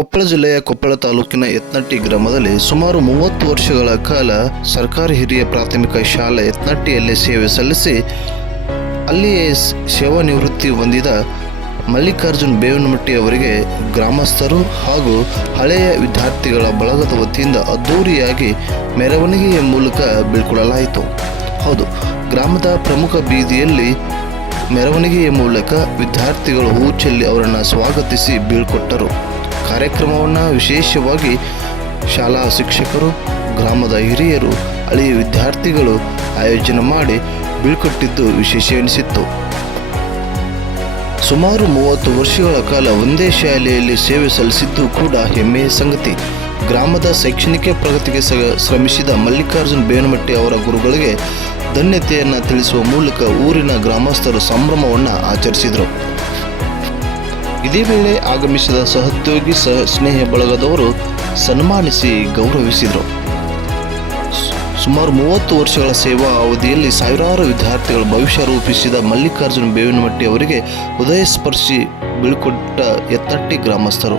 ಕೊಪ್ಪಳ ಜಿಲ್ಲೆಯ ಕೊಪ್ಪಳ ತಾಲೂಕಿನ ಯತ್ನಟ್ಟಿ ಗ್ರಾಮದಲ್ಲಿ ಸುಮಾರು 30 ವರ್ಷಗಳ ಕಾಲ ಸರ್ಕಾರಿ ಹಿರಿಯ ಪ್ರಾಥಮಿಕ ಶಾಲೆ ಯತ್ನಟ್ಟಿಯಲ್ಲಿ ಸೇವೆ ಸಲ್ಲಿಸಿ ಅಲ್ಲಿಯೇ ಸೇವಾ ನಿವೃತ್ತಿ ಹೊಂದಿದ ಮಲ್ಲಿಕಾರ್ಜುನ್ ಬೇವನಮಟ್ಟಿ ಅವರಿಗೆ ಗ್ರಾಮಸ್ಥರು ಹಾಗೂ ಹಳೆಯ ವಿದ್ಯಾರ್ಥಿಗಳ ಬಳಗದ ವತಿಯಿಂದ ಅದ್ದೂರಿಯಾಗಿ ಮೆರವಣಿಗೆಯ ಮೂಲಕ ಬೀಳ್ಕೊಡಲಾಯಿತು. ಹೌದು, ಗ್ರಾಮದ ಪ್ರಮುಖ ಬೀದಿಯಲ್ಲಿ ಮೆರವಣಿಗೆಯ ಮೂಲಕ ವಿದ್ಯಾರ್ಥಿಗಳು ಹೂ ಚೆಲ್ಲಿ ಅವರನ್ನು ಸ್ವಾಗತಿಸಿ ಬೀಳ್ಕೊಟ್ಟರು. ಕಾರ್ಯಕ್ರಮವನ್ನು ವಿಶೇಷವಾಗಿ ಶಾಲಾ ಶಿಕ್ಷಕರು, ಗ್ರಾಮದ ಹಿರಿಯರು, ಹಳೆಯ ವಿದ್ಯಾರ್ಥಿಗಳು ಆಯೋಜನೆ ಮಾಡಿ ಬೀಳ್ಕೊಟ್ಟಿದ್ದು ವಿಶೇಷವೆನಿಸಿತ್ತು. ಸುಮಾರು 30 ವರ್ಷಗಳ ಕಾಲ ಒಂದೇ ಶಾಲೆಯಲ್ಲಿ ಸೇವೆ ಸಲ್ಲಿಸಿದ್ದು ಕೂಡ ಹೆಮ್ಮೆಯ ಸಂಗತಿ. ಗ್ರಾಮದ ಶೈಕ್ಷಣಿಕ ಪ್ರಗತಿಗೆ ಶ್ರಮಿಸಿದ ಮಲ್ಲಿಕಾರ್ಜುನ್ ಬೇವನಮಟ್ಟಿ ಅವರ ಗುರುಗಳಿಗೆ ಧನ್ಯತೆಯನ್ನು ತಿಳಿಸುವ ಮೂಲಕ ಊರಿನ ಗ್ರಾಮಸ್ಥರು ಸಂಭ್ರಮವನ್ನು ಆಚರಿಸಿದರು. ಇದೇ ವೇಳೆ ಆಗಮಿಸಿದ ಸಹೋದ್ಯೋಗಿ ಸ್ನೇಹ ಬಳಗದವರು ಸನ್ಮಾನಿಸಿ ಗೌರವಿಸಿದರು. ಸುಮಾರು 30 ವರ್ಷಗಳ ಸೇವಾ ಅವಧಿಯಲ್ಲಿ ಸಾವಿರಾರು ವಿದ್ಯಾರ್ಥಿಗಳ ಭವಿಷ್ಯ ರೂಪಿಸಿದ ಮಲ್ಲಿಕಾರ್ಜುನ್ ಬೇವನಮಟ್ಟಿ ಅವರಿಗೆ ಹೃದಯ ಸ್ಪರ್ಶಿ ಬೀಳ್ಕೊಟ್ಟ ಯತ್ನಟ್ಟಿ ಗ್ರಾಮಸ್ಥರು.